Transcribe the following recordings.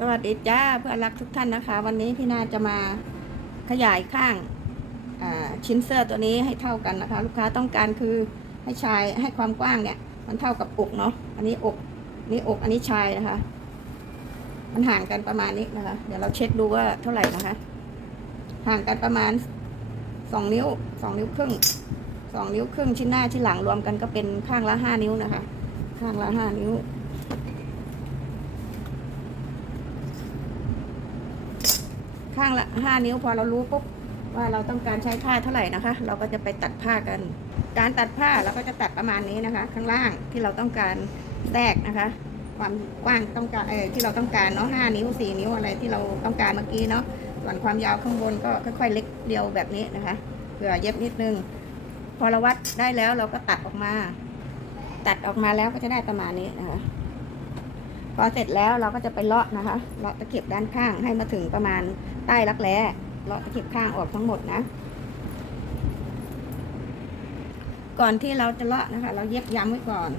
สวัสดีจ้าเพื่อนรักทุกท่านนะคะ วันนี้พี่นาจะมาขยายข้างชิ้นเสื้อตัวนี้ให้เท่ากันนะคะ ลูกค้าต้องการคือให้ชายให้ความกว้างเนี่ย มันเท่ากับอกเนาะอันนี้อกนี่อกอันนี้ชายนะคะ มันห่างกันประมาณนี้นะคะ เดี๋ยวเราเช็คดูว่าเท่าไหร่นะคะ ห่างกันประมาณสองนิ้วสองนิ้วครึ่งสองนิ้วครึ่งชิ้นหน้าชิ้นหลังรวมกันก็เป็นข้างละห้านิ้วนะคะ ข้างละห้านิ้ว ข้างละห้านิ้วพอเรารู้ปุ๊บว่าเราต้องการใช้ผ้าเท่าไหร่นะคะ เราก็จะไปตัดผ้ากัน การตัดผ้าเราก็จะตัดประมาณนี้นะคะ ข้างล่างที่เราต้องการแทรกนะคะ ความกว้างต้องการเออที่เราต้องการเนาะห้านิ้วสี่นิ้วอะไรที่เราต้องการเมื่อกี้เนาะส่วนความยาวข้างบนก็ค่อยๆเล็กเดียวแบบนี้นะคะเผื่อเย็บนิดนึง พอเราวัดได้แล้วเราก็ตัดออกมา ตัดออกมาแล้วก็จะได้ประมาณนี้นะคะ พอเสร็จแล้วเราก็จะไปเลาะนะคะ เลาะตะเข็บด้านข้างให้มาถึงประมาณใต้รักแร้เลาะตะเข็บข้างออกทั้งหมดนะ ก่อนที่เราจะเลาะนะคะ เราเย็บย้ำไว้ก่อน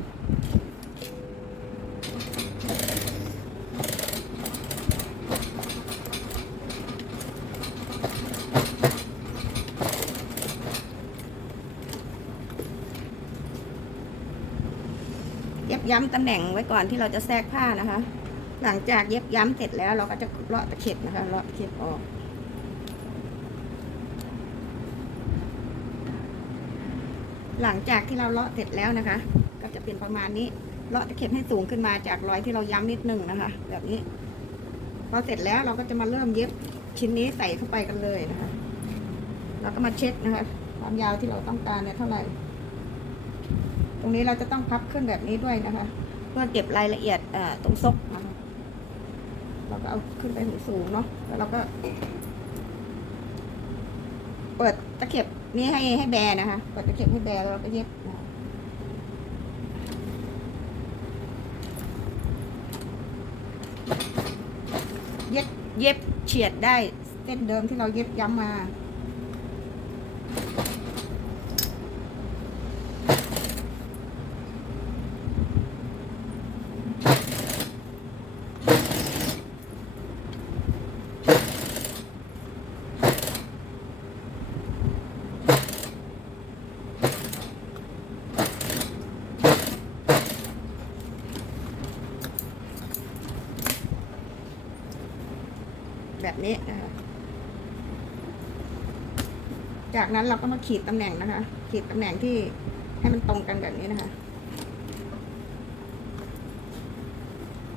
เย็บย้ำตำแหน่งไว้ก่อนที่เราจะแทรกผ้านะคะ หลังจากเย็บย้ำเสร็จแล้วเราก็จะเลาะตะเข็บนะคะเลาะตะเข็บออกหลังจากที่เราเลาะเสร็จแล้วนะคะ ก็จะเป็นประมาณนี้เลาะตะเข็บให้สูงขึ้นมาจากรอยที่เราย้ำนิดนึงนะคะ แบบนี้พอเสร็จแล้วเราก็จะมาเริ่มเย็บชิ้นนี้ใส่เข้าไปกันเลยนะคะ เราก็มาเช็คนะคะ ความยาวที่เราต้องการเนี่ยเท่าไหร่ ตรงนี้เราจะต้องพับขึ้นแบบนี้ด้วยนะคะ เพื่อเก็บรายละเอียดตรงซกนะคะเราก็เอาขึ้นไปสูงเนาะแล้วเราก็ เปิดตะเข็บนี้ให้ให้แบนะคะ เปิดตะเข็บให้แบแล้วเราก็เย็บเย็บเย็บเฉียดได้เส้นเดิมที่เราเย็บย้ำมา แบบนี้นะคะ จากนั้นเราก็มาขีดตำแหน่งนะคะ ขีดตำแหน่งที่ให้มันตรงกันแบบนี้นะคะ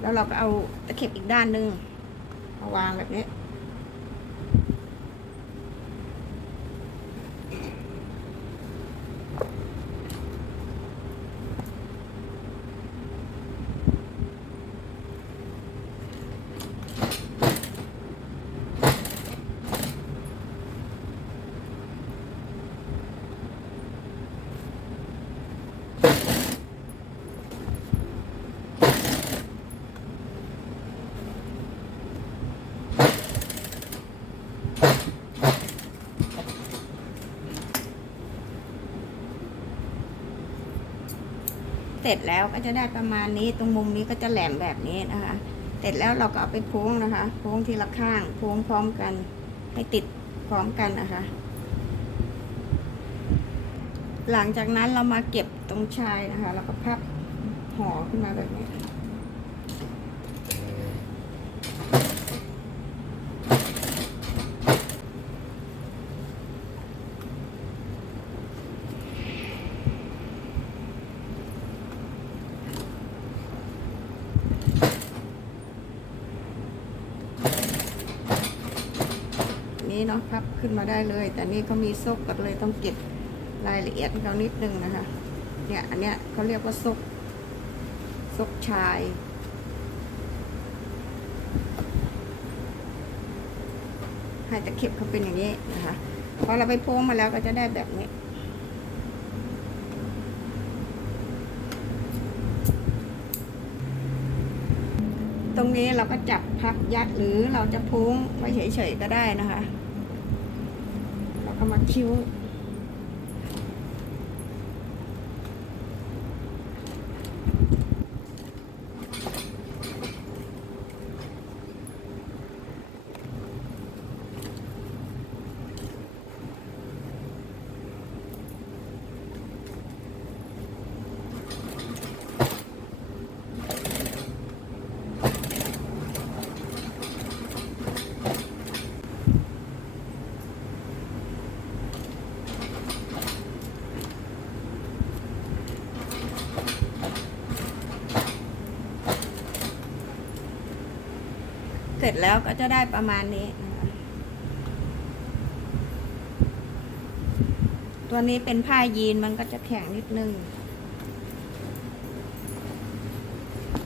แล้วเราก็เอาตะเข็บอีกด้านหนึ่งมาวางแบบนี้ เสร็จแล้วก็จะได้ประมาณนี้ตรงมุมนี้ก็จะแหลมแบบนี้นะคะ เสร็จแล้วเราก็เอาไปโค้งนะคะ โค้งทีละข้างโค้งพร้อมกันให้ติดพร้อมกันนะคะ หลังจากนั้นเรามาเก็บตรงชายนะคะ แล้วก็พับห่อขึ้นมาแบบนี้นี้เนาะพับขึ้นมาได้เลย แต่นี่เขามีซกก็เลยต้องเก็บ รายละเอียดเขานิดนึงนะคะ เนี่ยอันเนี้ยเขาเรียกว่าซุกซุกชายให้ตะเข็บเขาเป็นอย่างนี้นะคะพอเราไปโพ้งมาแล้วก็จะได้แบบนี้ตรงนี้เราก็จับพับยัดหรือเราจะพุ้งไว้เฉยๆก็ได้นะคะแล้วก็มาคิ้ว ร็จแล้วก็จะได้ประมาณนี้ ตัวนี้เป็นผ้ายีนมันก็จะแข็งนิดนึง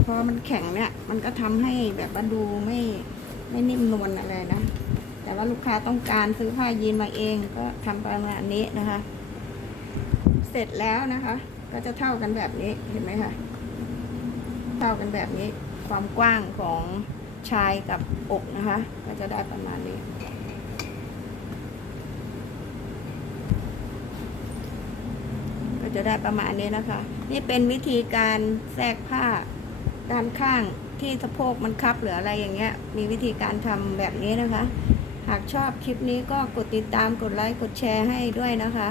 พอมันแข็งเนี่ย มันก็ทำให้แบบว่าดูไม่ไม่นิ่มนวลอะไรนะ แต่ว่าลูกค้าต้องการซื้อผ้ายีนมาเองก็ทำประมาณนี้นะคะ เสร็จแล้วนะคะ ก็จะเท่ากันแบบนี้เห็นไหมคะ เท่ากันแบบนี้ความกว้างของ ชายกับอกนะคะ ก็จะได้ประมาณนี้ ก็จะได้ประมาณนี้นะคะ นี่เป็นวิธีการแทรกผ้าด้านข้างที่สะโพกมันคับหรืออะไรอย่างเงี้ย มีวิธีการทำแบบนี้นะคะ หากชอบคลิปนี้ก็กดติดตามกดไลค์กดแชร์ให้ด้วยนะคะ